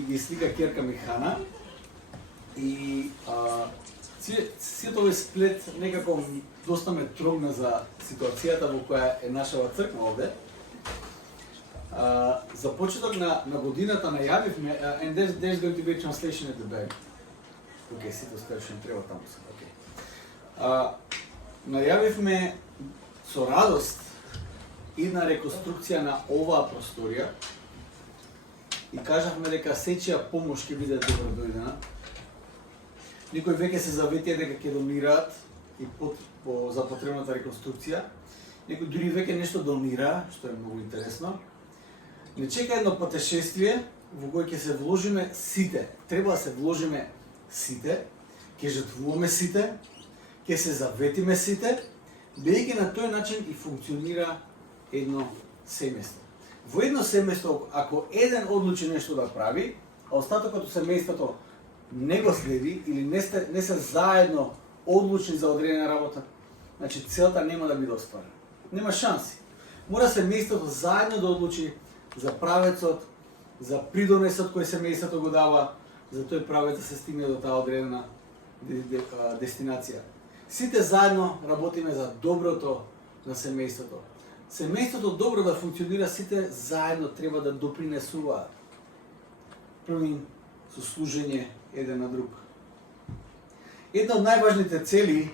ги слика ќерка ми Хана и сиот овој сплет некако доста ме трогна за ситуацијата во која е нашава црква овде. За почеток на годината најавивме, and there's going to be a translation at the back. Okay, сите скажувам треба таму се. Okay. Најавивме со радост една реконструкција на оваа просторија и кажавме дека сечија помош ќе биде добро дојдена. Некои веќе се заветија дека ќе донираат и за потребната реконструкција. Некои дури веќе нешто донира, што е многу интересно. Не чека едно патешествие во кое ќе се вложиме сите. Треба да се вложиме сите, ќе жртвуваме сите, ќе се заветиме сите, бидејќи на тој начин и функционира едно семејство. Во едно семејство, ако еден одлучи нешто да прави, а остатокот од семејството не го следи или не се заедно одлучни за одредена работа, значи целта нема да биде остварена. Нема шанси. Мора семејството заедно да одлучи за правецот, за придонесот кој семејството го дава, за тој правец да се стигне до таа одредена дестинација. Сите заедно работиме за доброто на семејството. Семејството добро да функционира, сите заедно треба да допринесуваат. Првим со служење еден на друг. Една од најважните цели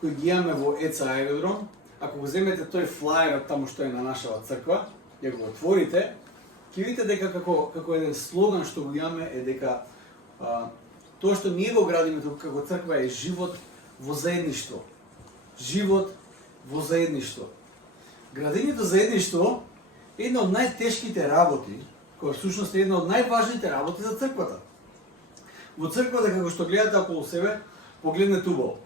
кои ги имаме во ЕЦА Аеродром, ако го земете тој флаер таму што е на нашава црква, ја го отворите, ќе видите дека како еден слоган што го имаме е дека тоа што ние го градиме тука како црква е живот во заедништво. Живот во заедништво. Градењето заедништво е една од најтешките работи, која всушност е една од најважните работи за црквата. Во црквата, како што гледате околу себе, погледнете убаво.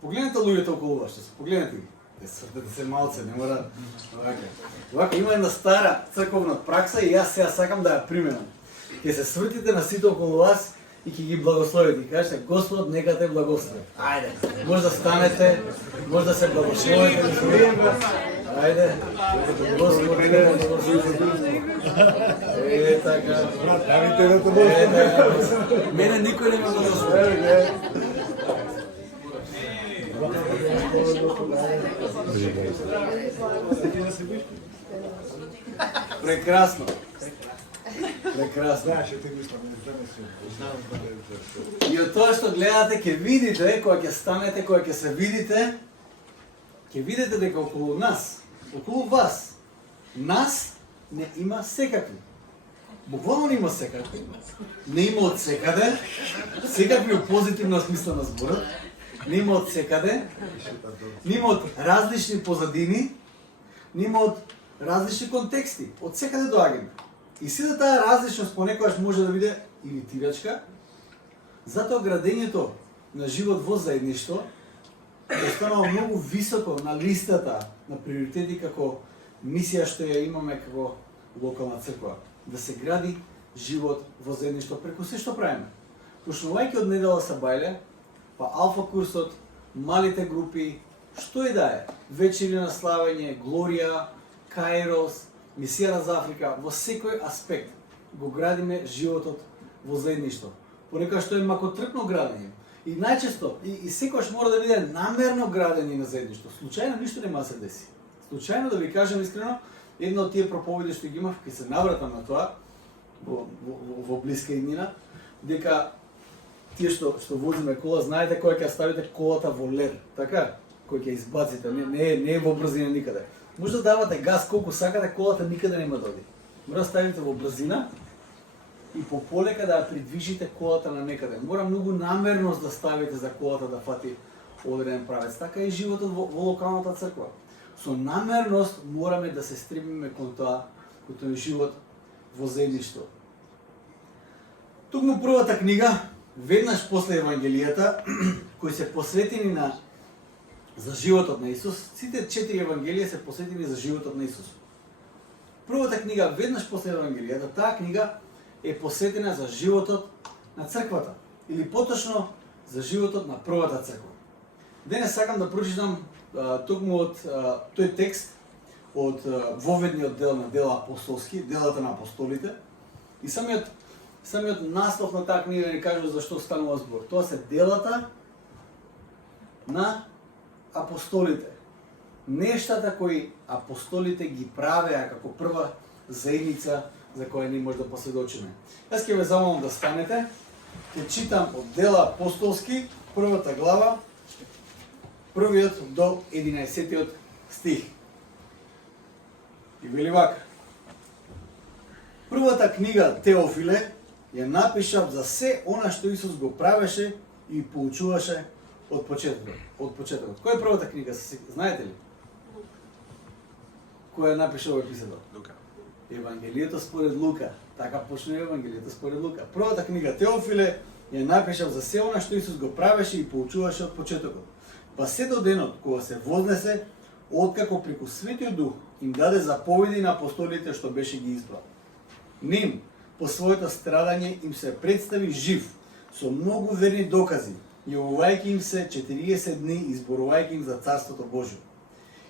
Погледнете луѓето околу вас, што се погледнете ги. Свртете се малце, не мора. Вака има една стара црковна пракса и јас сега сакам да ја применам. Ќе се свртите на сите околу вас и ќе ги благословите. И кажете, Господ нека те благослови. Ајде, може да станете, може да се благословите. Ајде, Господ нека те благослови. Е, така. Мене никој не ме благослови. Прекрасно. Прекрасно. И од тоа што гледате, ќе видите, кога ќе станете, кога ќе се видите, ќе видите дека околу нас, околу вас, нас не има секакви. Буквално не има секакви. Не има од секаде. Секакви во позитивна смисла на зборот. Не има од секаде. Не има од различни позадини. Не има од различни контексти. Од секаде доаѓаме. И сите таа различност понекогаш може да биде иритирачка. Затоа градењето на живот во заедништво останува многу високо на листата на приоритети како мисија што ја имаме како локална црква. Да се гради живот во заедништво преку се што правиме. Почнувајќи од недела Сабајле, па алфа курсот, малите групи, што и да е, вечери на славење, Глорија, Каирос, Мисија за Африка, во секој аспект го градиме животот во заедништво. Понекогаш што е макотрпно градење. И најчесто, и секогаш мора да биде намерно градење на заедништво. Случајно ништо нема да се деси. Случајно, да ви кажам искрено, една од тие проповеди што ги имав, ќе се навратам на тоа во блиска иднина, дека тие што возиме кола, знаете која ќе ставите колата во лер, така? Кој ќе избаците, не е во брзина никаде. Може да давате газ колку сакате, колата никаде нема да оди. Мора да ставите во брзина и пополека да ја придвижите колата на некаде. Мора многу намерност да ставите за колата да фати одреден правец. Така и животот во локалната црква. Со намерност мораме да се стремиме кон тој живот во заедништво. Токму првата книга, веднаш после Евангелијата, кои се посветени за животот на Исус, сите 4 Евангелија се посветени за животот на Исус. Првата книга, веднаш после Евангелијата, таа книга е посветена за животот на црквата, или поточно за животот на првата црква. Денес сакам да прочитам токму од тој текст од воведниот дел на Дела апостолски, делата на апостолите, и самиот Самиот наслов на таа книга ни кажува за што станува збор. Тоа се делата на апостолите. Нештата кои апостолите ги правеа како прва заедница за која ние може да посведочиме. Јас ќе ве замолам да станете. Ќе читам од Дела апостолски, првата глава, првиот до 11 стих. И вели вака. Првата книга Теофиле ја напишав за се она што Исус го правеше и поучуваше од почетокот. Која е првата книга? Знаете ли? Која напиша овој писател? Лука. Евангелието според Лука. Така почнува Евангелието според Лука. Првата книга Теофиле ја напишав за се она што Исус го правеше и поучуваше од почетокот. Па се до денот кога се вознесе, откако преку Светиот Дух им даде заповеди на апостолите што беше ги избрал. Ним, по своето страдање, им се представи жив, со многу верни докази, јавувајќи им се 40 дни и зборувајќи им за Царството Божјо.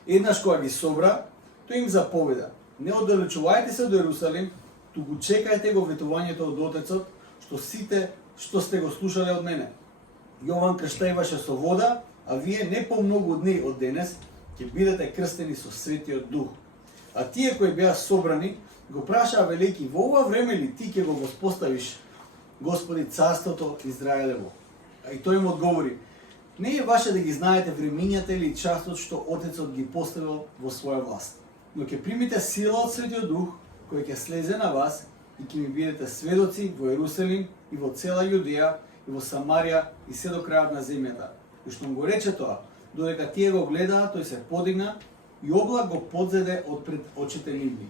Еднаш кога ги собра, тој им заповеда: не оддалечувајте се од Ерусалим, туку чекајте го ветувањето од Отецот, што сте го слушале од мене. Јован крштајваше со вода, а вие не помногу дни од денес ќе бидете крстени со Светиот Дух. А тие кои беа собрани го прашаа велики: во ова време ли ти ќе го воспоставиш, Господи, царството Израелево? А и тој им одговори: не е ваше да ги знаете времињата или часот што Отецот ги поставил во своја власт. Но ќе примите сила од Светиот Дух, кој ќе слезе на вас и ќе ми бидете сведоци во Ерусалим и во цела Јудеја и во Самарија и се до крајот на земјата. И што му го рече тоа, додека тие го гледаа, тој се подигна и облак го подзеде од пред очите нивни.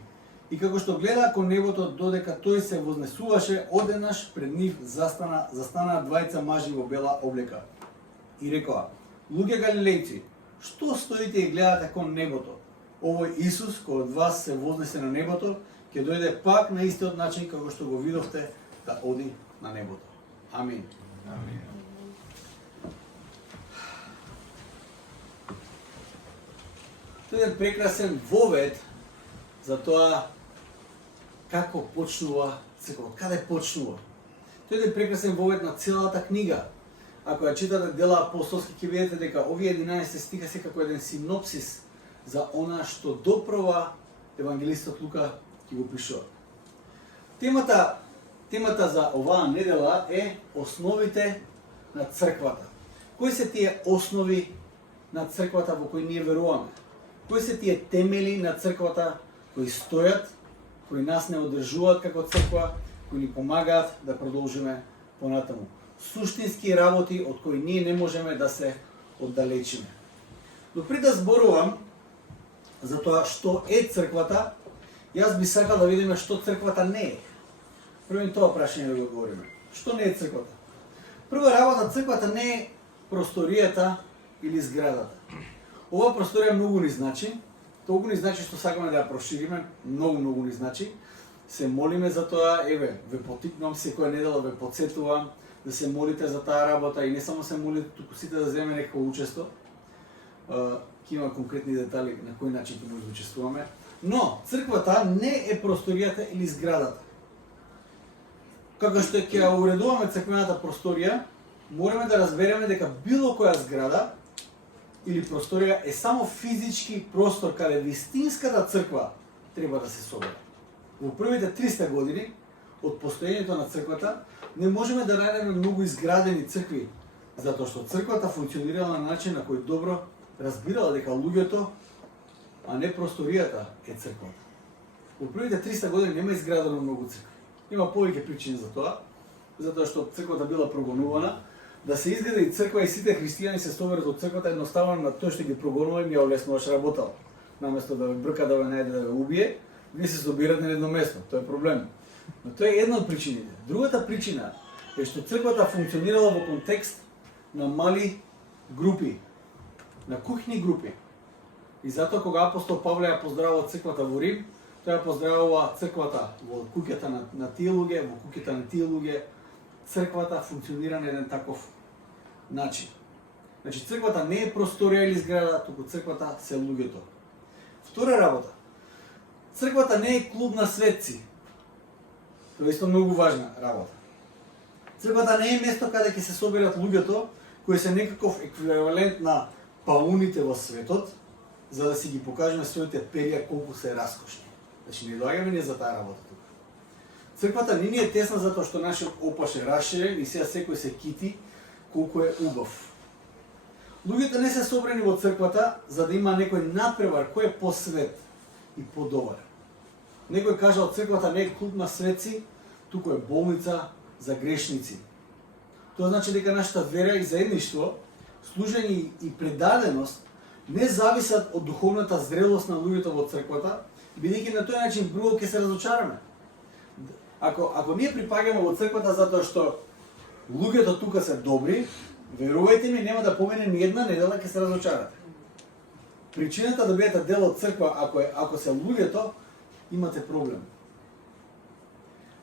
И како што гледаа кон небото, додека тој се вознесуваше, одеднаш пред нив застанаа двајца мажи во бела облека. И рекоа: луѓе галилејци, што стоите и гледате кон небото? Овој Исус, кој од вас се вознесе на небото, ќе дојде пак на истиот начин како што го видовте да оди на небото. Амин. Амин. Тој е прекрасен вовед за тоа како почнува црква, каде почнува. Тој е прекрасен вовед на целата книга. Ако ја читате Дела апостолски, ќе видите дека овие 11 стиха се како еден синопсис за она што допрова евангелистот Лука ќе го пишува. Темата за оваа недела е основите на црквата. Кои се тие основи на црквата во кои ние веруваме? Кои се тие темели на црквата кои стојат, кои нас не одржуваат како црква, кои ни помагаат да продолжиме понатаму? Суштински работи од кои ние не можеме да се оддалечиме. Но пред да зборувам за тоа што е црквата, јас би сакал да видиме што црквата не е. Прво тоа прашање да го одговориме. Што не е црквата? Прва работа, црквата не е просторијата или зградата. Ова просторија многу ни значи, толку ни значи што сакаме да ја прошириме, многу ни значи. Се молиме за тоа, еве, ве потикнувам секоја недела, ве потсетувам да се молите за таа работа и не само се молите, туку сите да земе некако учество. Ќе има конкретни детали на кој начин ќе може да учествуваме. Но црквата не е просторијата или зградата. Како што ќе ја уредуваме црквената просторија, мораме да разбереме дека било која зграда или просторија е само физички простор каде вистинската црква треба да се собере. Во првите 300 години од постоењето на црквата не можеме да најдеме многу изградени цркви, затоа што црквата функционирала на начин на кој добро разбирала дека луѓето, а не просторијата е црквата. Во првите 300 години нема изградено многу цркви. Има повеќе причини за тоа, затоа што црквата била прогонувана. Да се изгради црква и сите христијани се соберат од црквата, едноставно на тој што ги прогонува им ја олеснуваше работа. Наместо да ве брка, да ве најде, да ве убие, вие се собирате на едно место. Тоа е проблем. Но тоа е една од причините. Другата причина е што црквата функционирала во контекст на мали групи, на кухни групи. И затоа кога апостол Павле ја поздравува црквата во Рим, тој ја поздравува црквата во куќата на тие луѓе, во куќата на тие луѓе. Црквата функционира на еден таков начин. Значи црквата не е просторија или зграда, туку црквата се луѓето. Втора работа. Црквата не е клуб на светци. Тоа е исто многу важна работа. Црквата не е место каде ќе се соберат луѓето кои се некаков еквивалент на пауните во светот, за да си ги покажеме своите перија колку се раскошни. Значи не доаѓаме ние за таа работа тука. Црквата не ни е тесна затоа што нашиот опаш е расширен и сега секој се кити колку е убав. Луѓето не се собрани во црквата за да има некој надпревар кој е посвет и подобар. Некој кажал црквата не е клуб на светци, туку е болница за грешници. Тоа значи дека нашата вера и заедништво, служење и предаденост не зависат од духовната зрелост на луѓето во црквата, бидејќи на тој начин друго ќе се разочараме. Ако ние припаѓаме во црквата затоа што луѓето тука се добри, верувајте ми, нема да помине ни една недела, ќе се разочарате. Причината да бидете дел од црква, ако се луѓето, имате проблем.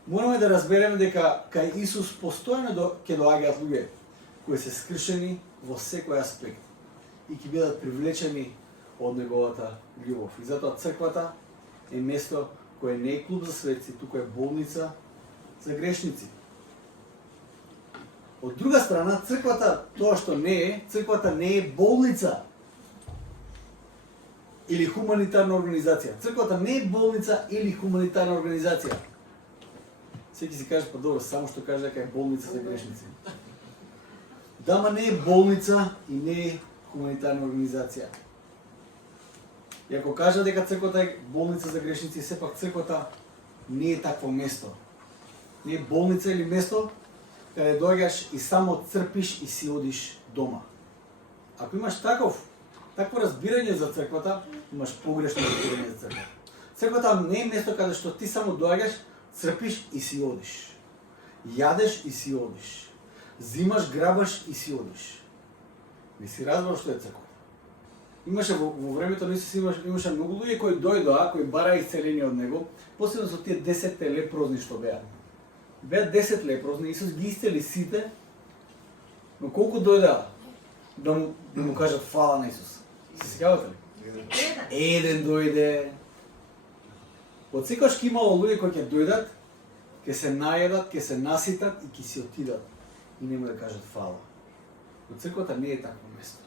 Мораме да разбереме дека кај Исус постојано ќе доаѓаат луѓе кои се скршени во секој аспект и ќе бидат привлечени од неговата љубов. И затоа црквата е место кое не е клуб за светци, туку е болница за грешници. Од друга страна, црквата, тоа што не е, црквата не е болница или хуманитарна организација. Црквата не е болница или хуманитарна организација. Секи си каже, па добро, само што каже дека е болница за грешници. Дама не е болница и не е хуманитарна организација. И ако кажа дека црквата е болница за грешници, сепак црквата не е такво место. Не е болница или место каде доаѓаш и само црпиш и си одиш дома. Ако имаш такво разбирање за црквата, имаш погрешно разбирање за црквата. Црквата не е место каде што ти само доаѓаш, црпиш и си одиш. Јадеш и си одиш. Зимаш, грабаш и си одиш. Не си разбрал што е црква. Имаше во времето на Исус имаше многу луѓе кои дојдоа, кои бараа исцеление од него, посебно со тие 10 лепрозни што беа. Беа 10 лепрозни, Исус ги исцели сите, но колку дојдоа да му кажат фала на Исус? Се сеќавате ли? Еден дојде. Од секогаш ќе имало луѓе кои ќе дојдат, ќе се наједат, ќе се наситат и ќе си отидат и нема да кажат фала. Но црквата не е такво место.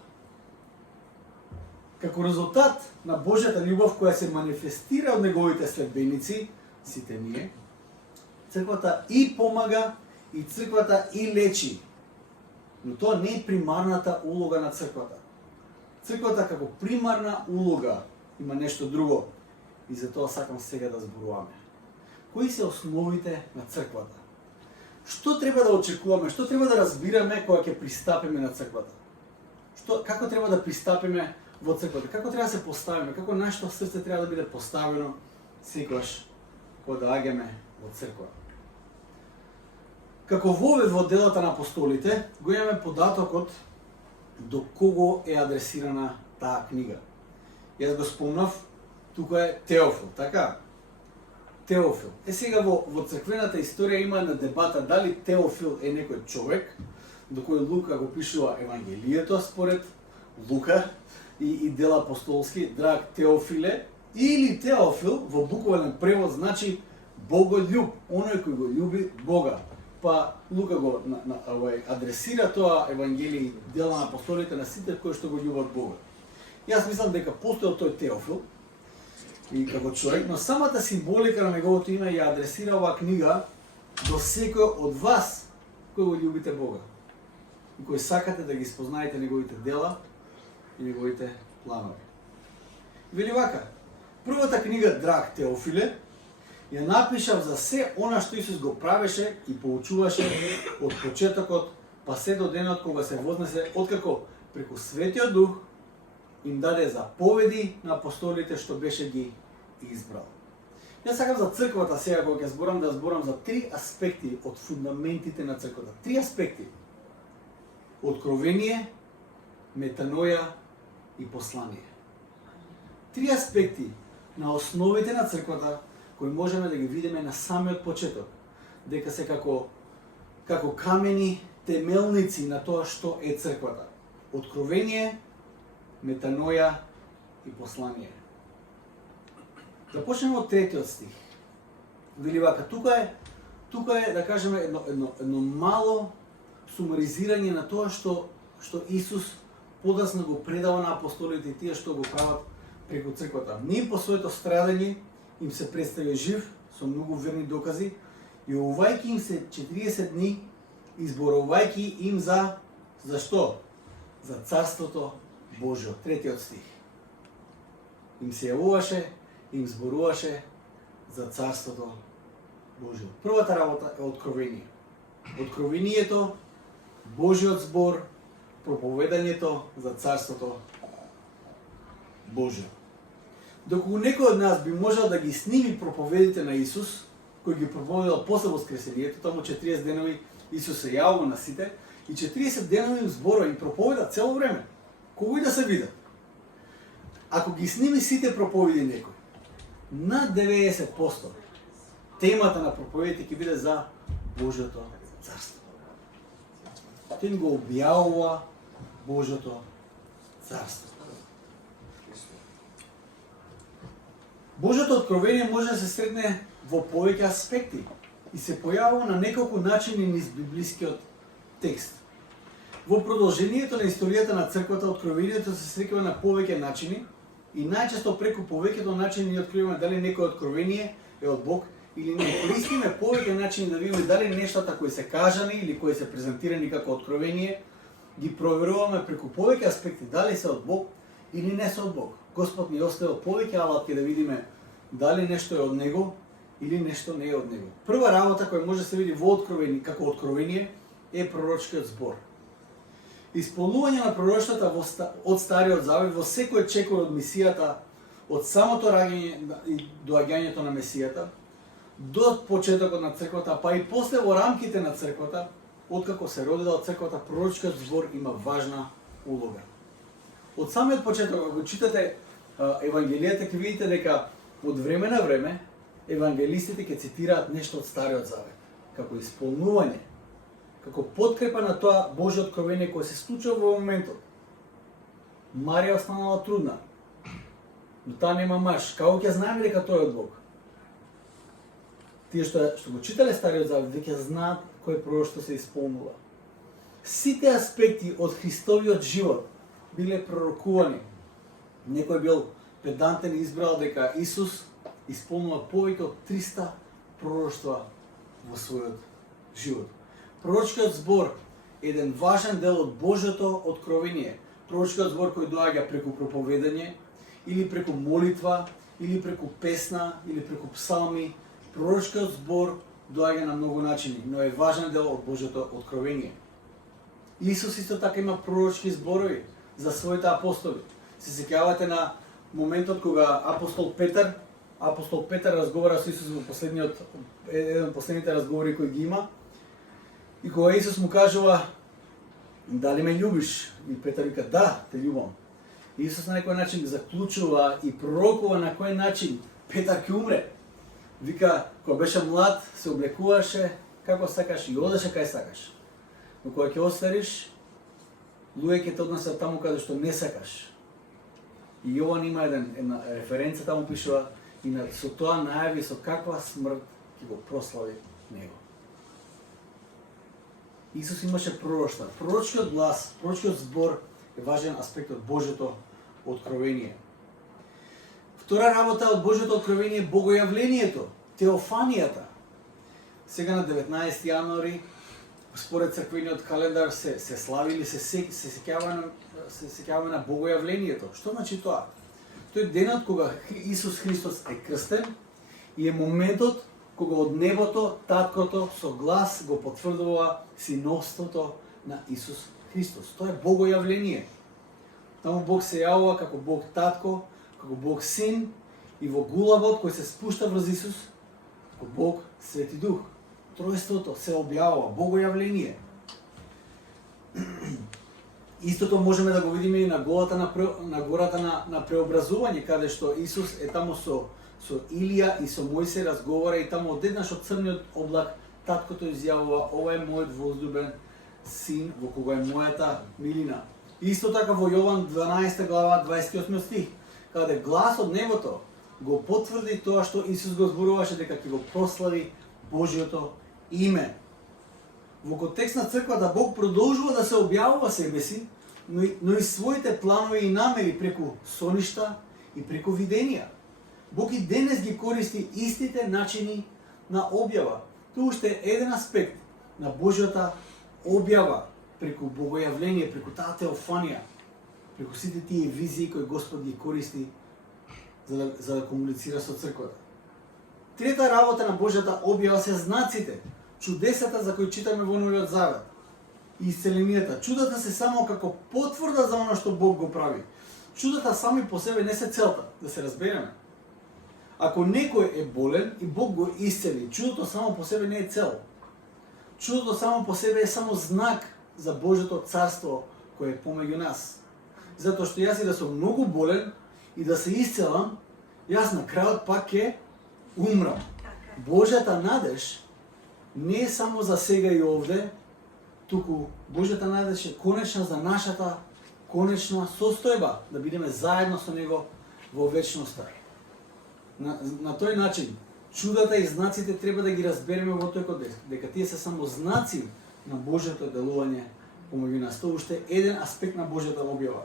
Како резултат на Божјата љубов која се манифестира од неговите следбеници, сите ние, црквата и помага, и црквата и лечи. Но тоа не е примарната улога на црквата. Црквата како примарна улога има нешто друго. И за тоа сакам сега да зборуваме. Кои се основите на црквата? Што треба да очекуваме, што треба да разбираме кога ќе пристапиме на црквата? Како треба да пристапиме во црквата? Како треба да се поставиме? Како нашето срце треба да биде поставено секогаш кога доаѓаме во црква? Како вовед во делата на апостолите, го имаме податокот до кого е адресирана таа книга. Јас го спомнав, тука е Теофил, така? Теофил. Сега во црквената историја има една дебата дали Теофил е некој човек, до кој Лука го пишува Евангелието според Лука и дела апостолски, драг Теофиле, или Теофил во буквален превод значи боголюб, оној кој го љуби Бога. Па Лука го адресира тоа Евангелие и дела на апостолите на сите кои што го љубат Бога. Јас мислам дека постоел тој Теофил и како човек, но самата символика на неговото име ја адресира оваа книга до секој од вас кој го љубите Бога и кои сакате да ги спознаете неговите дела и неговите планови. Вели вака: првата книга, драг Теофиле, ја напишав за се она што Исус го правеше и поучуваше од почетокот па се до денот кога се вознесе, откако преку Светиот Дух им даде заповеди на апостолите што беше ги избрал. Јас сакам за црквата сега кога ќе зборам да зборам за три аспекти од фундаментите на црквата. Три аспекти: откровение, метаноја и послание. Три аспекти на основите на црквата кои можеме да ги видиме на самиот почеток, дека се како камени темелници на тоа што е црквата. Откровение, метаноја и послание. Да почнеме од третиот стих. Вели вака: тука е тука е, да кажеме, едно мало сумаризирање на тоа што Исус подасно го предава на апостолите и тие што го прават преку црквата. Ние по своето страдање им се представи жив, со многу верни докази, и увајки им се 40 дни, изборувајки им за што? За Царството Божјо. 3 стих. Им се јавуваше, им зборуваше за Царството Божјо. Првата работа е откровение. Откровението, Божјиот збор, проповедањето за Царството Божјо. Доколку некој од нас би можел да ги сними проповедите на Исус, кој ги проповедал после воскресението, таму 40 денови Исус се јавува на сите, и 40 денови им зборува и проповеда цело време. Кого и да се видат. Ако ги сними сите проповеди некој, над 90% темата на проповедите ќе биде за Божјото царство. Тој им го објавува Божјото царство. Божјото откровение може да се сретне во повеќе аспекти и се појавува на неколку начини низ библискиот текст. Во продолжението на историјата на црквата, откровението се среќава на повеќе начини и најчесто преку повеќето начини ние откриваме дали некој откровение е од Бог или не. Користиме повеќе начини да видиме дали нештата кои се кажани или кои се презентирани како откровение, ги проверуваме преку повеќе аспекти дали се од Бог или не се од Бог. Господ ни оставил повеќе алатки да видиме дали нешто е од Него или нешто не е од Него. Прва работа која може да се види во откровение, како откровение, е пророчкиот збор. Исполнување на пророштвата од Стариот Завет во секој чекор од мисијата, од самото раѓање и доаѓањето на Месијата, до почетокот на црквата, па и после во рамките на црквата, откако се родила црквата, пророчкиот збор има важна улога. Од самиот почеток, ако читате Евангелијата, ќе видите дека од време на време евангелистите ќе цитираат нешто од Стариот Завет, како исполнување, како подкрепа на тоа Божјо откровение кое се случува во моментот. Марија останала трудна, но таа нема маж. Како ќе знаеме дека тој е од Бог? Тие што го читале Стариот Завет, веќе знаат кој пророштво се исполнува. Сите аспекти од Христовиот живот биле пророкувани. Некој бил педантен и избрал дека Исус исполнува повеќе од 300 пророштва во својот живот. Пророчкиот збор е еден важен дел од Божјото откровение. Пророчкиот збор кој доаѓа преку проповедање, или преку молитва, или преку песна, или преку псалми. Пророчкиот збор доаѓа на многу начини, но е важен дел од Божјото откровение. Исус исто така има пророчки зборови за своите апостоли. Се сеќавате на моментот кога апостол Петар разговара со Исус во еден од последните разговори кои ги има. И кога Исус му кажува: "Дали ме љубиш?" И Петар вика: "Да, те љубам." И Исус на некој начин заклучува и пророкува на кој начин Петар ќе умре. Вика, кога беше млад, се облекуваше како сакаш и одеше кај сакаш. Но кога ќе остариш, луѓе ќе те однесат таму каде што не сакаш. И Јован има една референца таму пишува и со тоа најави со каква смрт ќе го прослави него. Исус имаше пророштва. Пророчкиот глас, пророчкиот збор е важен аспект од Божјото откровение. Втора работа од Божјото откровение е богојавлението, теофанијата. Сега на 19 јануари, според црквениот календар, се слави или се сеќаваме на богојавлението. Што значи тоа? Тој е денот кога Исус Христос е крстен и е моментот кога од небото Таткото со глас го потврдува синовството на Исус Христос. Тоа е богојавление. Таму Бог се јавува како Бог Татко, како Бог Син и во гулабот кој се спушта врз Исус, како Бог Свети Дух. Тројството се објавува, богојавление. Истото можеме да го видиме и на гората на преобразување, каде што Исус е таму со Илија и со Мојсе разговара и таму одеднаш од црниот облак Таткото изјавува: "Ова е мојот возлюбен син во кого е мојата милина." Исто така во Јован 12 глава 28 стих, каде глас од небото го потврди тоа што Исус го зборуваше дека ќе го прослави Божјото име. Во контекст на црквата Бог продолжува да се објавува себе си, но и своите планови и намери преку соништа и преку виденија. Бог и денес ги користи истите начини на објава. Тоа уште е еден аспект на Божјата објава преку богојавление, преку таа теофанија, преку сите тие визии кои Господ ги користи за да комуницира со црквата. Трета работа на Божјата објава се знаците, чудесата за кои читаме во Новиот Завет и исцеленијата. Чудата се само како потврда за оно што Бог го прави. Чудата сами по себе не се целта, да се разбереме. Ако некој е болен и Бог го исцели, чудото само по себе не е цел. Чудото само по себе е само знак за Божјото царство кое е помеѓу нас. Затоа што јас и да сум многу болен и да се исцелам, јас на крајот пак ќе умрам. Божјата надеж не е само за сега и овде, туку Божјата надеж е конечна за нашата конечна состојба, да бидеме заедно со Него во вечноста. На тој начин, чудата и знаците треба да ги разбереме во тој контекст, дека тие се само знаци на Божјото делување помеѓу нас. Тоа уште е еден аспект на Божјата објава.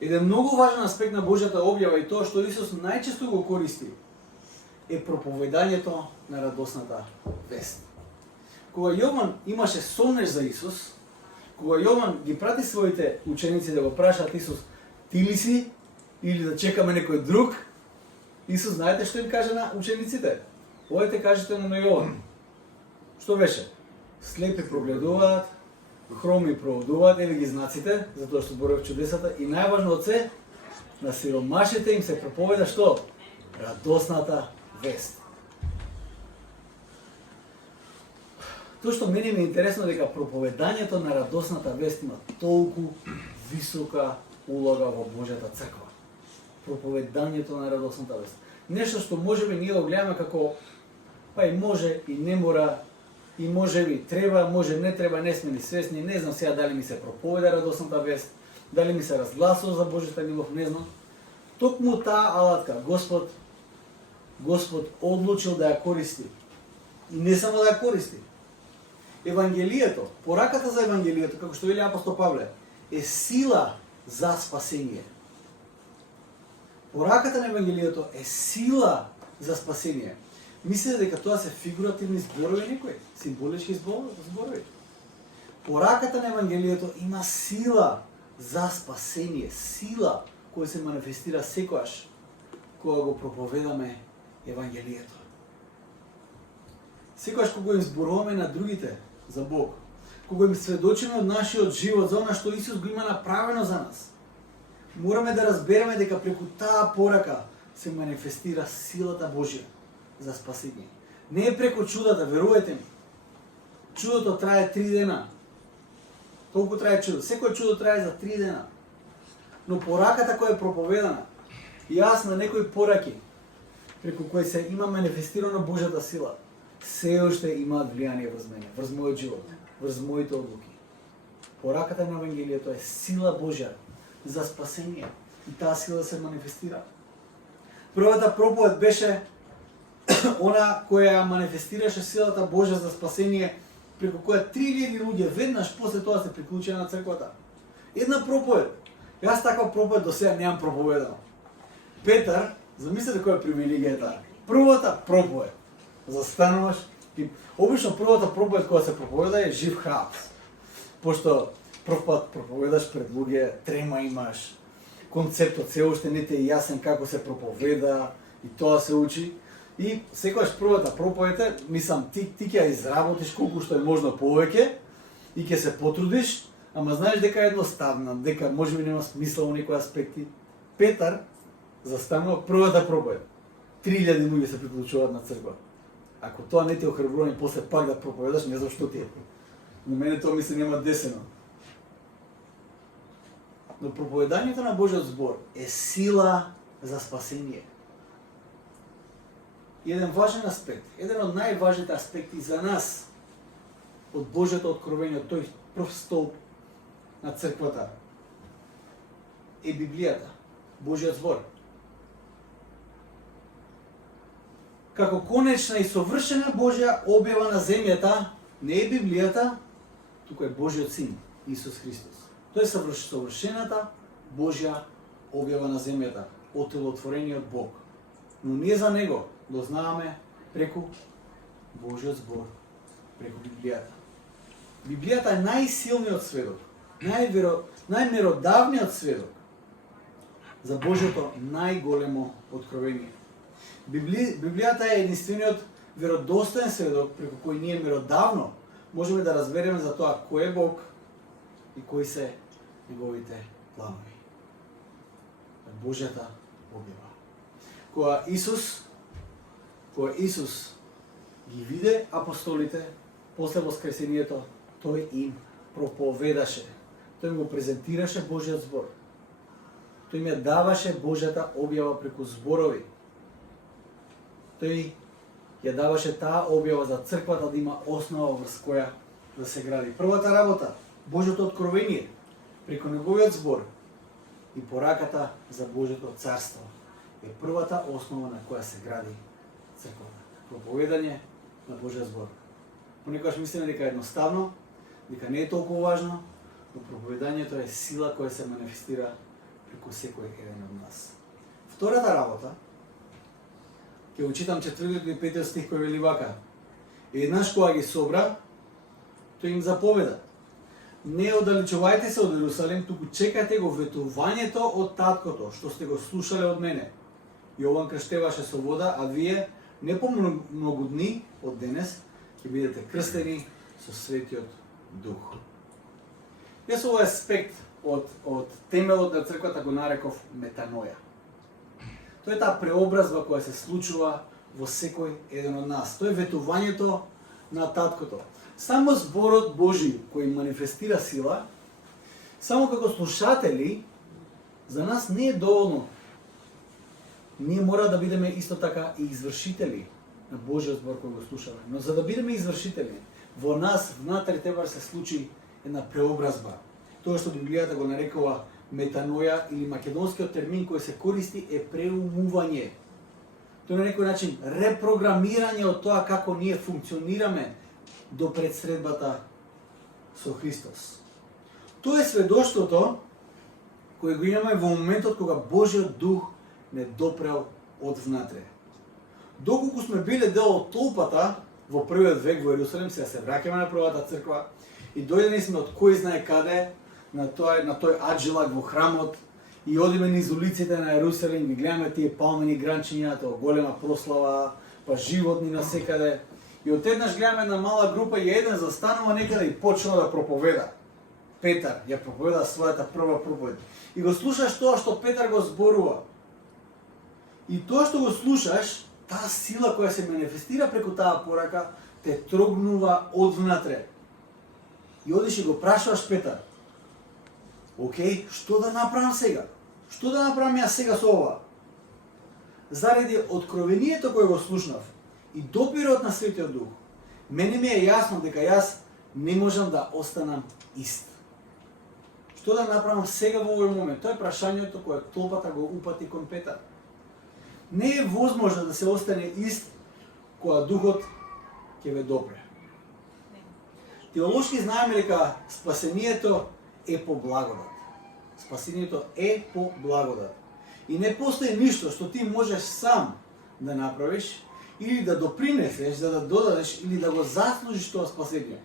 Еден многу важен аспект на Божјата објава и тоа што Исус најчесто го користи е проповедањето на радосната вест. Кога Јован имаше сонеж за Исус, кога Јован ги прати своите ученици да го прашаат Исус, ти ли си или да чекаме некој друг, Исус знаете што им каже на учениците? Одете кажете му на Јован. Што беше? Слепи прогледуваат, хроми проводуваат, еве ги знаците, затоа што зборев чудесата, и најважно од се, на сиромашите им се проповеда што? Радосната вест. Тоа што мене ми е интересно дека проповедањето на радосната вест има толку висока улога во Божјата црква. Проповедањето на радосната вест. Нешто што можеби ние го гледаме како па и може и не мора, и можеби треба, може не треба, не сме ни свесни, не знам сега дали ми се проповеда радосната вест, дали ми се разгласува за Божјата љубов, не знам. Токму таа алатка Господ одлучил да ја користи. И не само да ја користи. Евангелието, пораката за Евангелието, како што вели апостол Павле, е сила за спасение. Пораката на Евангелието е сила за спасение. Мислите дека тоа се фигуративни зборови некои, символички зборови. Пораката на Евангелието има сила за спасение, сила која се манифестира секогаш кога го проповедаме Евангелието. Секогаш кога им зборуваме на другите за Бог, кога им сведочиме од нашиот живот за она што Исус го има направено за нас, мораме да разбереме дека преку таа порака се манифестира силата Божја за спасение. Не е преку чудата, верувајте ми. Чудото трае 3 дена. Толку трае чудо. Секој чудо трае за 3 дена. Но пораката која е проповедана, јас на некои пораки, преку кои се има манифестирана Божјата сила, се уште имаат влијание врз мене, врз мојот живот, врз моите одлуки. Пораката на Евангелието е сила Божја за спасение. И таа сила се манифестира. Првата проповед беше она која манифестираше силата Божја за спасение, преку која 3000 луѓе веднаш после тоа се приклучија на црквата. Една проповед. Јас таква проповед до сега немам проповедано. Петар, замислете која привилегија е таа. Првата проповед. Застануваш и обично првата проповед која се проповеда е жив хаос. Пошто прв пат проповедаш пред луѓе, трема имаш, концептот се уште не те е јасен како се проповеда и тоа се учи. И секогаш првата проповед е, мислам, ти ќе ја изработиш колку што е можно повеќе и ќе се потрудиш, ама знаеш дека е едноставна, дека можеби нема смисла во некои аспекти. Петар застанува првата проповед. 3000 луѓе се приклучуваат на црква. Ако тоа не ти е охрабрување после пак да проповедаш, не знам што ти е. Но мене тоа ми се нема десено. Но проповедањето на Божјиот збор е сила за спасение. Еден важен аспект, еден од најважните аспекти за нас од Божјото откровение, од тој прв столб на црквата е Библијата, Божјиот збор. како конечна и совршена Божја објава на земјата, не е Библијата, туку е Божјиот Син, Исус Христос. Тој е совршената Божја објава на земјата, отелотворениот Бог. Но ние за Него дознаваме преку Божјиот збор, преку Библијата. Библијата е најсилниот сведок, најмеродавниот сведок за Божјото најголемо откровение. Библијата е единствениот веродостоен сведок преку кој ние меродавно можеме да разбереме за тоа кој е Бог и кои се неговите планови. Божјата објава. Кога Исус ги виде апостолите после воскресението, тој им проповедаше. Тој им го презентираше Божјиот збор. Тој им ја даваше Божјата објава преку зборови. Тој ја даваше таа објава за црквата да има основа врз која да се гради. Првата работа, Божјото откровение, преку неговиот збор и пораката за Божјото царство е првата основа на која се гради црквата. Проповедање на Божјиот збор. Понекогаш мислиме дека е едноставно, дека не е толку важно, но проповедањето е сила која се манифестира преку секој еден од нас. Втората работа, ќе го читам 4 и 5 стих кој вели вака: еднаш кога ги собра, тој им заповеда: не оддалечувајте се од Ерусалим, туку чекајте го ветувањето од таткото, што сте го слушале од мене. Јован крштеваше со вода, а вие не по многу дни од денес ќе бидете крстени со Светиот Дух. Јас овој аспект од темелот на црквата го нареков метаноја. Тоа е таа преобразба која се случува во секој еден од нас. Тоа е ветувањето на таткото. Само зборот Божи кој манифестира сила, само како слушатели, за нас не е доволно. Ние мора да бидеме исто така и извршители на Божиот збор кој го слушаме. Но за да бидеме извршители, во нас внатре треба да се случи една преобразба. Тоа што Библијата го нарекува метаноја или македонскиот термин кој се користи е преумување. Тоа на некој начин репрограмирање од тоа како ние функционираме до пред средбата со Христос. Тоа е сведоштвото кое го имаме во моментот кога Божиот Дух не допрел од внатре. Доколку сме биле дел од толпата во првиот век во Ерусалим, сега се враќаме на првата црква и дојдени сме од кој знае каде на тој аджилак во храмот и одиме низ улиците на Ерусалим и гледаме тие палмени гранчиња, тоа голема прослава, па животни насекаде. И одеднаш гледаме една мала група и еден застанува некаде и почнува да проповеда. Петар ја проповеда својата прва проповед. И го слушаш тоа што Петар го зборува. И тоа што го слушаш, таа сила која се манифестира преку таа порака, те трогнува од внатре. И одиш и го прашуваш Петар: окей, што да направам сега? Што да направам јас сега со ова? Заради откровението кој го слушнав и допирот на Светиот Дух, мене ми е јасно дека јас не можам да останам ист. Што да направам сега во овој момент? Тоа е прашањето кое толпата го упати кон Петар. Не е возможно да се остане ист кога Духот ќе ве допре. Теолошки знаеме дека спасението е по благодат. Спасението е по благодат. И не постои ништо што ти можеш сам да направиш или да допринесеш, за да додадеш или да го заслужиш тоа спасение.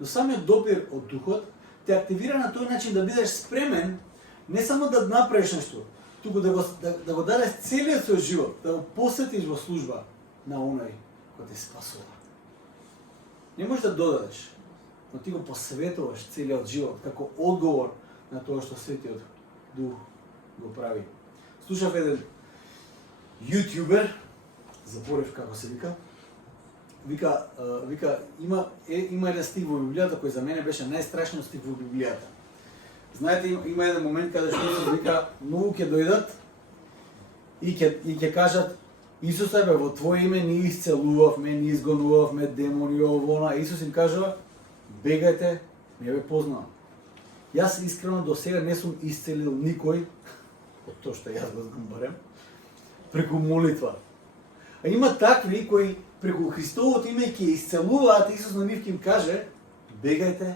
Но самиот допир од Духот те активира на тој начин да бидеш спремен не само да направиш нешто, туку да го дадеш целиот свој живот, да го посветиш во служба на оној кој те спасува. Не можеш да додадеш, но ти го посветуваш целиот живот како одговор на тоа што Светиот Дух го прави. Слушав еден јутјубер, Запорев како се вика, има еден стих во Библијата кој за мене беше најстрашниот стих во Библијата. Знаете, има еден момент каде што се вика, многу ќе дојдат и ќе кажат: Исус, бе, во Твое име ние исцелувавме, ние изгонувавме демони, овона. Исус им кажува: бегајте, не ве познавам. Јас искрено до сега не сум исцелил никој, од тоа што јас го знам барем, преку молитва. А А има такви кои преку Христовото име ќе исцелуваат, Исус на нив ќе им каже: бегајте,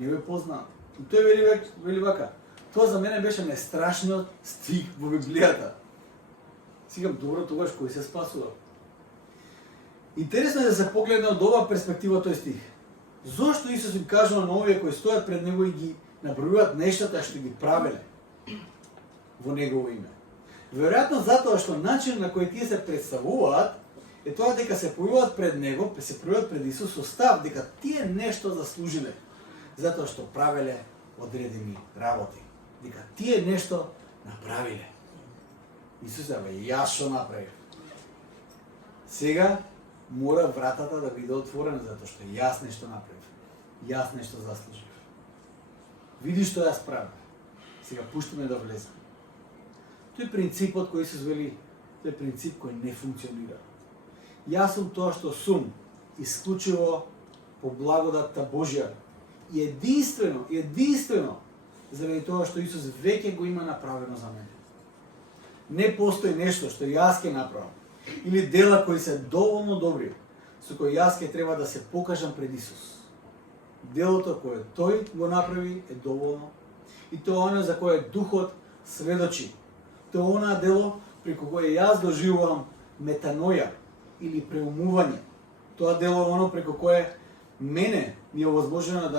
не ве познавам. И тој вели вака: тоа за мене беше најстрашниот стих во Библијата. Сигам, добро, тогаш кој се спасува? Интересно е да се погледне од оваа перспектива тој стих. Зошто Исус им кажува на овие кои стојат пред него и ги набројуваат нештата што ги правеле во негово име? Веројатно затоа што начин на кој тие се представуваат е тоа дека се појавуваат пред него, се појавуваат пред Исус со став дека тие нешто заслужиле, затоа што правеле одредени работи, дека тие нешто направиле. Исус јас што направив. Сега мора вратата да биде отворена, затоа што јас нешто направив. Јас нешто заслужив. Види што јас правив. Сега пуштаме да влезем. Тој принципот кој Исус вели, тој принцип кој не функционира. Јас сум тоа што сум, исклучиво по благодатта Божја. И единствено заради тоа што Исус веќе го има направено за мене. Не постои нешто што јас ќе направам или дела кои се доволно добри, со кои јас ќе треба да се покажам пред Исус. Делото кое тој го направи е доволно и тоа оно за кое Духот сведочи. Тоа онаа дело преку кое јас доживувам метаноја или преумување. Тоа дело оно преку кое мене ми е овозможено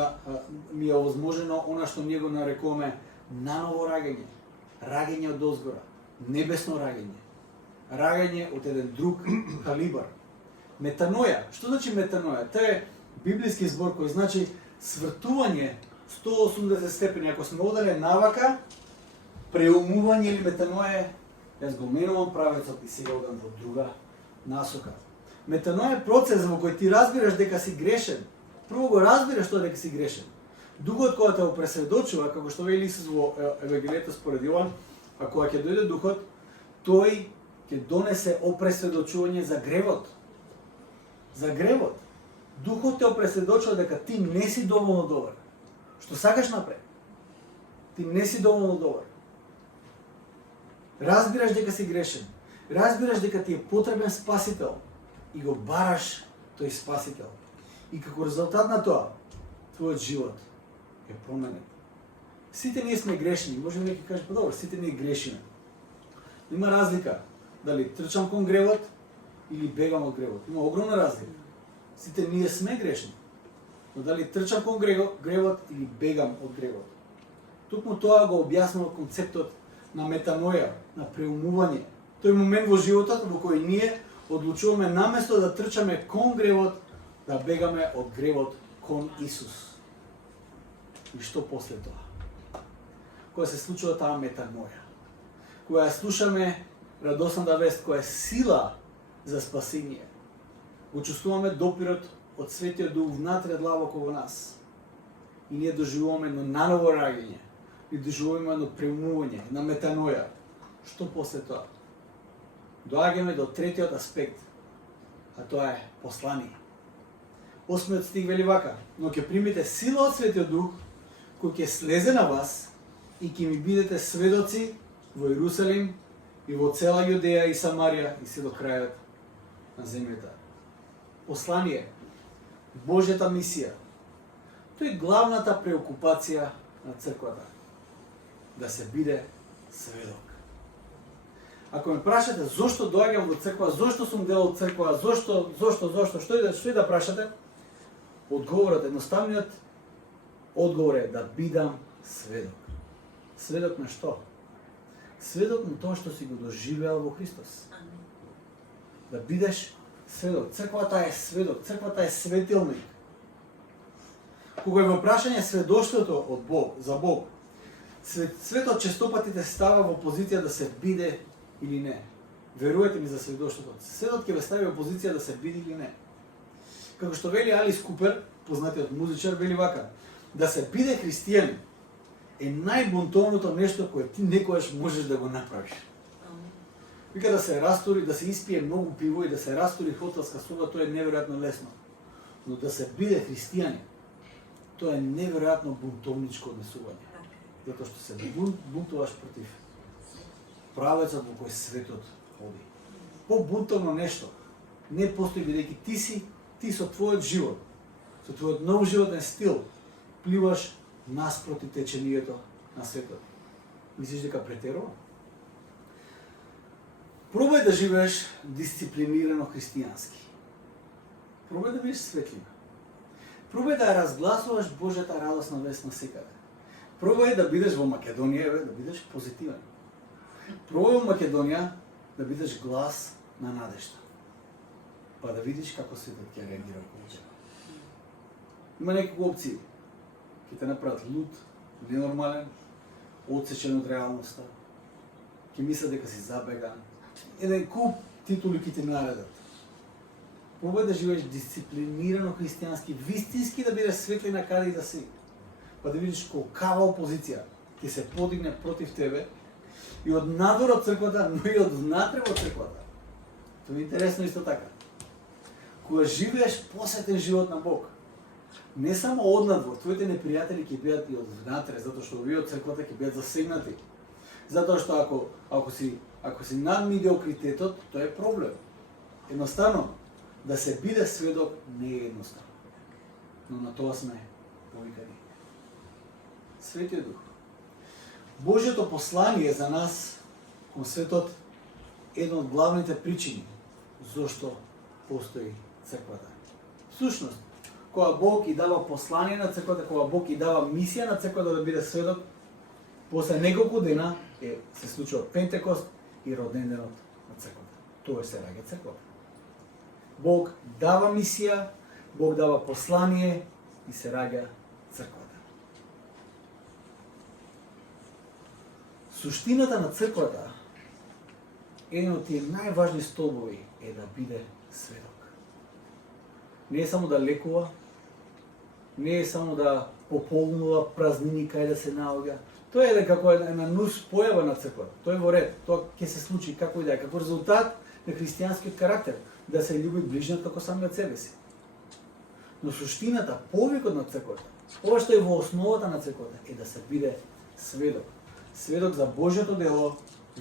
она што ние го нарекуваме наново раѓање, раѓање од озгора, небесно раѓање, раѓање од еден друг калибар. Метаноја, што значи метаноја? Тоа е библиски збор кој значи свртување 180 степени. Ако сме одале навака, преумување или метаноја, јас го менувам правецот и сега одам во друга насока. Метаноја е процес во кој ти разбираш дека си грешен. Прво го разбираш тоа дека си грешен. Духот кога те го пресведочува, како што вели Исус во Евангелието според Јован, а кога ќе дојде Духот, тој ќе донесе опресведочување за гревот. За гревот. Духот те опресведочува дека ти не си доволно добар. Што сакаш напред? Ти не си доволно добар. Разбираш дека си грешен. Разбираш дека ти е потребен спасител и го бараш тој спасител. И како резултат на тоа, твојот живот е променет. Сите ние сме грешни. Може некој каже: па добро, сите ние грешиме. Има разлика дали трчам кон гревот или бегам од гревот. Има огромна разлика. Сите ние сме грешни. Но дали трчам кон гревот или бегам од гревот. Токму тоа го објаснува концептот на метаноја, на преумување. Тој момент во животот во кој ние одлучуваме наместо да трчаме кон гревот, да бегаме од гревот кон Исус. И што после тоа? Кога се случува таа метаноја, кога ја слушаме радосната вест, која е сила за спасение, го чувствуваме допирот од Светиот Дух внатре длабоко во нас. И ние доживуваме едно наново раѓање, и доживуваме едно преумување, на метаноја. Што после тоа? Доаѓаме до третиот аспект, а тоа е послание. 8 стих вели вака: но ќе примите сила од Светиот Дух, кој ќе слезе на вас и ќе ми бидете сведоци во Иерусалим и во цела Јудеја и Самарија и се до крајот на земјата. Послание, Божјата мисија. Тоа е главната преокупација на црквата. Да се биде сведок. Ако ме прашате зошто доаѓам во црква, зошто сум дел од црква, зошто, што и да прашате, одговорот, едноставниот одговор е да бидам сведок. Сведок на што? Сведок на тоа што си го доживеал во Христос. Да бидеш сведок. Црквата е сведок, црквата е светилник. Кога е во прашање сведоштвото од Бог, за Бог, светот честопати те става во позиција да се биде или не. Верувате ми за сведоштвото. Светот ќе ве стави во позиција да се биде или не. Како што вели Алис Купер, познатиот музичар, вели вака: да се биде христијан е најбунтовното нешто кое ти некојаш можеш да го направиш. Вика да се растури, да се испие многу пиво и да се растури хотелска соба, тоа е неверојатно лесно. Но да се биде христијани, тоа е неверојатно бунтовничко однесување. Затоа што се бунтуваш против правецот во кој светот ходи. Побунтовно нешто не постои бидејќи ти со твојот живот, со твојот нов животен стил, пливаш наспроти течението на светот. Мислиш дека претерува? Пробај да живееш дисциплинирано христијански. Пробај да бидеш светлина. Пробај да ја разгласуваш Божјата радосна вест насекаде. Пробај да бидеш во Македонија, да бидеш позитивен. Пробај во Македонија да бидеш глас на надежда. Па да видиш како светот ќе реагира околу тебе. Има неколку опции. Ќе те направат луд, ненормален, одсечен од реалноста. Ќе мислат дека си забеган. Еден куп титули ќе ти наредат. Пробај да живееш дисциплинирано христијански, вистински да бидеш светлина каде и да си. Па да видиш колкава опозиција ќе се подигне против тебе и од надвор од црквата, но и од внатре во црквата. Тоа е интересно исто така. Кога живееш посветен живот на Бог, не само од надвор, твоите непријатели ќе бидат и од внатре, затоа што овие од црквата ќе бидат засегнати. Затоа што ако си над медиокритетот, тоа е проблем. Едноставно, да се биде сведок не е едноставно. Но на тоа сме повикани. Светиот Дух. Божјото послание за нас кон светот е една од главните причини зошто постои црквата. Всушност, кога Бог ги дава послание на црквата, кога Бог ги дава мисија на црквата да биде сведок, после неколку дена се случува Пентекост и роден денот на црквата. Тоа се раѓа црквата. Бог дава мисија, Бог дава послание и се раѓа црквата. Суштината на црквата, еден од тие најважни столбови е да биде сведок. Не е само да лекува, не е само да пополнува празнини кај да се наоѓа. Тоа е како една нус појава на црквата. Тоа е во ред, тоа ќе се случи како и да е, како резултат на христијанскиот карактер, да се љуби ближниот како самиот себе си. Но суштината, повикот на црквата, ова што е во основата на црквата, е да се биде сведок. Сведок за Божјото дело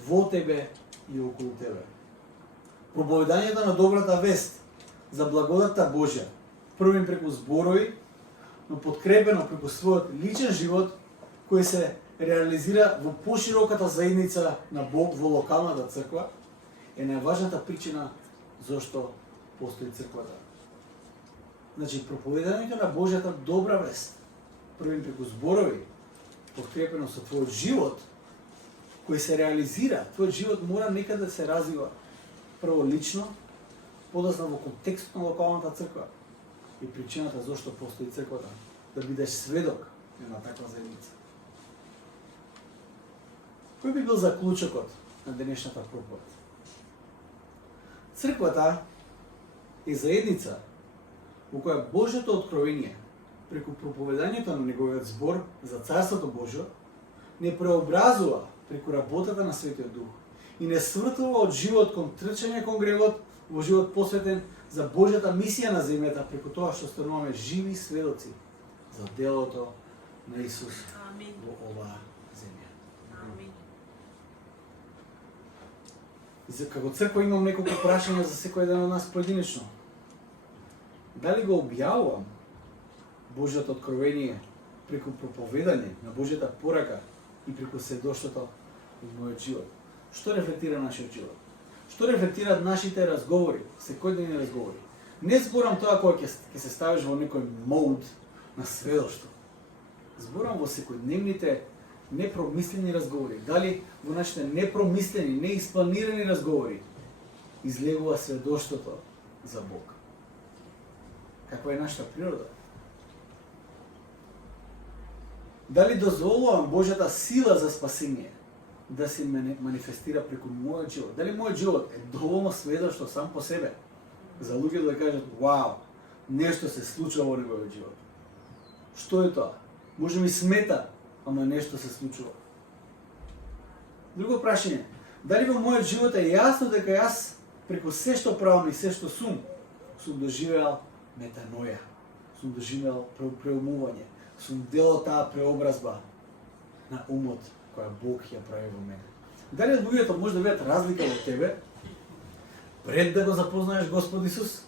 во тебе и околу тебе. Проповедањето на добрата вест за благодатта Божја, првен преку зборови, но подкрепено преку својот личен живот, кој се реализира во пошироката заедница на Бог во локалната црква, е најважната причина зошто постои црквата. Значи, проповедањето на Божјата добра вест, првен преку зборови, подкрепено со твојот живот, кој се реализира, твојот живот мора некаде да се развива прво лично, подоцна во контекстот на локалната црква и причината зошто постои црквата, да бидеш сведок на таква заедница. Кој би бил заклучокот на денешната проповед? Црквата е заедница во која Божјото откровение преку проповедањето на неговиот збор за Царството Божјо не преобразува преку работата на Светиот Дух и не свртува од живот кон трчање кон гревот во живот посветен за Божјата мисија на земјата преку тоа што стануваме живи сведоци за делото на Исус во оваа земја. Амин. Како црква имам неколку прашања за секој ден од нас поединечно. Дали го објавувам Божјото откровение преку проповедање на Божјата порака и преку сведоштвото во мојот живот? Што рефлектира нашиот живот? Што рефлектираат нашите разговори, секојдневни разговори? Не зборам тоа кога ќе се ставиш во некој мод на сведоштво. Зборам во секојдневните непромислени разговори. Дали во нашите непромислени, неиспланирани разговори излегува сведоштвото за Бог? Каква е нашата природа? Дали дозволувам Божјата сила за спасение да се манифестира преку мојот живот? Дали мојот живот е доволно сведоштво сам по себе за луѓето да кажат: "Вау, нешто се случува во неговиот живот"? Што е тоа? Може ми смета, ама нешто се случува. Друго прашање: дали во мојот живот е јасно дека јас преку се што правам и се што сум доживеал метаноја, сум доживеал преумување, сум дел од таа преобразба на умот која Бог ја прави во мене? Дали луѓето може да видат разлика во тебе пред да го запознаеш Господ Исус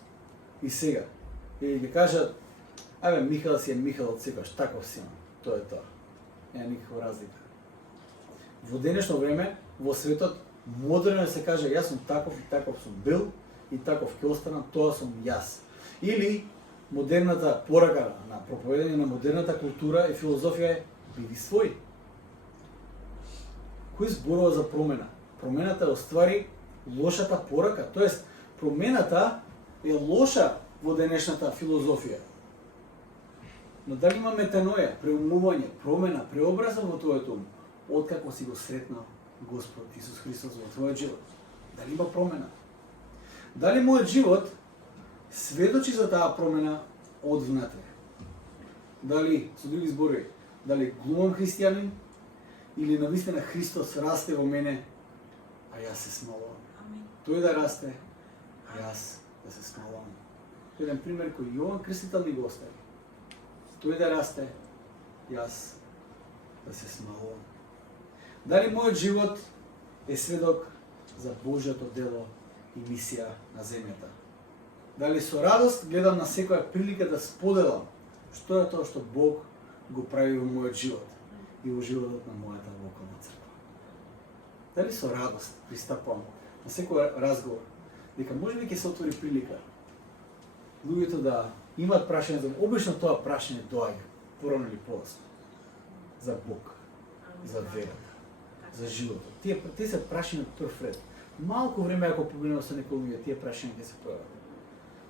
и сега. И ги кажат, абе, Михаил си е Михаил од секогаш, таков си има. Тоа е тоа. Нема никаква разлика. Во денешно време, во светот, модерно се каже, јас сум таков и таков сум бил и таков ќе останам, тоа сум јас. Или модерната порака на проповедање на модерната култура и филозофија е биди свој. Кој зборува за промена? Промената е оствари лошата порака, тоест промената е лоша во денешната филозофија. Но дали има метаноја, преумување, промена, преобраза во твоето ум, откако си го сретнал Господ Исус Христос во твојот живот? Дали има промена? Дали мојот живот сведочи за таа промена од внатре? Дали, со други зборови, дали глумам христијанин или навистина Христос расте во мене, а јас се смалувам? Тој да расте, а јас да се смалувам. Еден пример кој Јован Крстител ни го остави. Тој да расте, јас да се смалувам. Дали мојот живот е сведок за Божјото дело и мисија на земјата? Дали со радост гледам на секоја прилика да споделам што е тоа што Бог го прави во мојот живот и во животот на мојата локална црква? Дали со радост пристапувам на секој разговор, дека можеби ќе се отвори прилика луѓето да имаат прашање, за обично тоа прашање доаѓа порано или подоцна за Бог, за верата, за животот. Тие се прашања од прв ред. Малку време ако поминува со некои луѓе, тие прашања ќе се појават.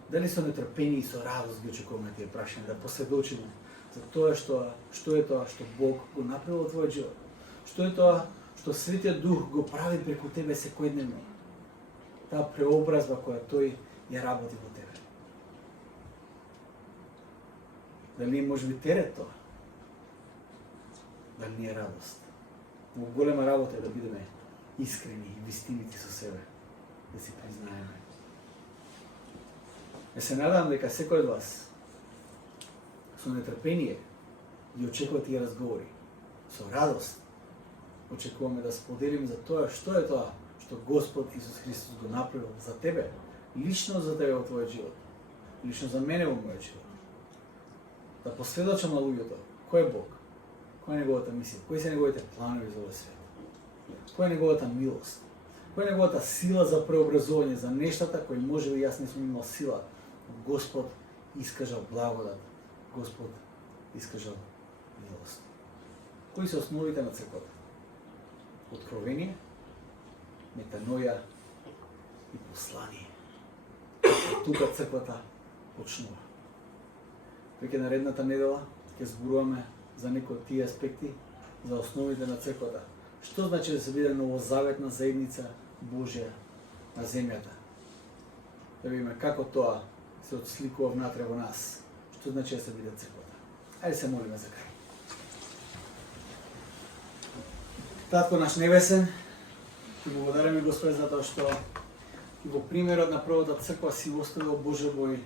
Дали со нетрпение и со радост ги очекуваме тие прашања, да посведочиме за тоа што е тоа што Бог го направил во твојот живот? Што е тоа што Светиот Дух го прави преку тебе секојдневно? Таа преобразба која тој ја работи во тебе. Дали може би терет тоа? Дали не е радост? Но голема работа е да бидеме искрени и вистинити со себе, да си признаеме. Се надам дека секој од вас со нетрпение ги очекува тие разговори. Со радост очекуваме да споделиме за тоа што е тоа што Господ Исус Христос го направил за тебе, лично за тебе во твојот живот, лично за мене во мојот живот. Да посведочам на луѓето кој е Бог, која е неговата мисија, кои се неговите планови за овој свет, која е неговата милост, која е неговата сила за преобразување, за нештата кои може би јас не сум имал сила. Господ искажал благодат, Господ искажал милост. Кои се основите на црквата? Откровение, метаноја и послание. Тука црквата почнува. Веќе наредната недела ќе зборуваме за некои од тие аспекти, за основите на црквата. Што значи да се биде новозаветна заедница Божја на земјата? Да видиме како тоа се отсликува внатре во нас. Што значи да се биде црквата? Ајде се молиме за крај. Татко наш небесен, ти благодариме Господи за тоа што и во примерот на првата црква си оставил Боже мој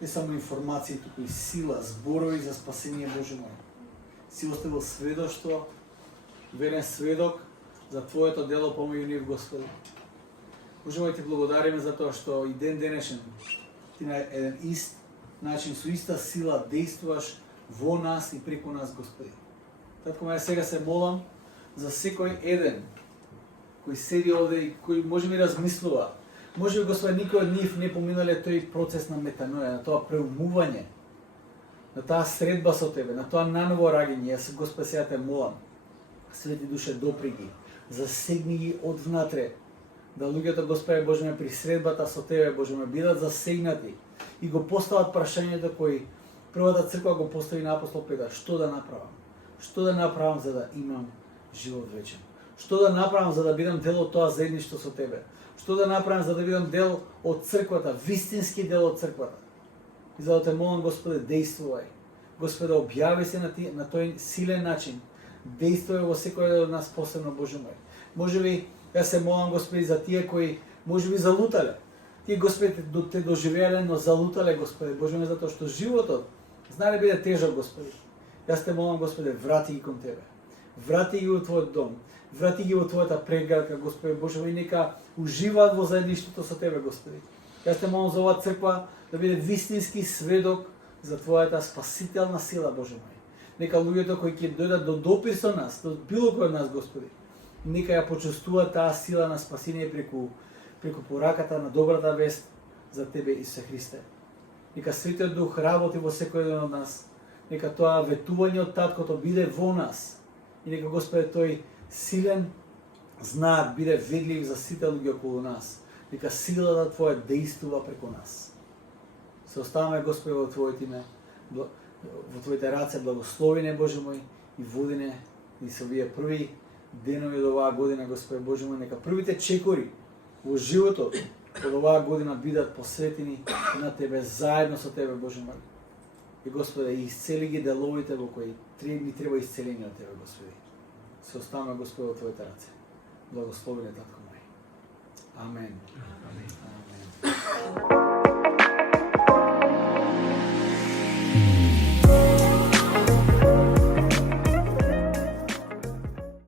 не само информации, туку и сила, зборови за спасение Боже мој. Си оставил сведоштво, верен сведок за Твоето дело помеѓу нив, Господи. Боже мој, ти благодариме за тоа што и ден денешен ти на еден ист начин, со иста сила действуваш во нас и преку нас, Господи. Татко ме сега се молам за секој еден кој седи овде и кој може би размислува. Може би, Господи, никој од нив не поминале тој процес на метаноја, на тоа преумување, на таа средба со Тебе, на тоа наново раѓање. Јас, Господи, сега те молам, Свети Душе, допри ги, засегни ги од внатре, да луѓето, Господи Боже ме, при средбата со Тебе, Боже ме, бидат засегнати и го постават прашањето кои првата црква го постави на апостол Петар: што да направам? Што да направам за да имам живот вечен? Што да направам за да бидам дел од тоа заедништво со Тебе? Што да направам за да бидам дел од црквата, вистински дел од црквата? И за да те молам, Господи, действувај. Господи, објави се на тој силен начин. Действувај во секој од нас посебно, Боже мој. Може би, јас се молам, Господи, за тие кои може би залутале. Тие, Господи, те доживеале, но залутале, Господи. Боже мој, затоа што животот знае биде тежок, Господи. Јас те молам, Господи, врати ги кон Тебе. Врати ги во Твојот дом. врати ги во Твојата преградка, Господи Боже мој, нека уживаат во заедништвото со Тебе, Господи. Јас те молам за оваа црква да биде вистински сведок за Твојата спасителна сила, Боже мој. Нека луѓето кои ќе дојдат до допир со нас, до било кој од нас, Господи, нека ја почувствуваат таа сила на спасение преку пораката на добрата вест за Тебе, Исусе Христе. Нека Светиот Дух работи во секој еден од нас. Нека тоа ветување од Таткото биде во нас. И нека, Господи, тој силен знак биде видлив за сите луѓе околу нас. Нека силата Твоја действува преку нас. Се оставаме, Господи, во Твоето име, во Твоите раце, благослови не, Боже мој, и води не, и се овие први денови од оваа година, Господи Боже мој, нека првите чекори во животот од оваа година бидат посветени на Тебе, заедно со Тебе, Боже мој. И, Господи, исцели ги деловите во кои ни треба исцеление од Тебе, Господи. Се оставаме, Господи, во Твоите раце. Благослови не, Татко мој. Амен. Амен.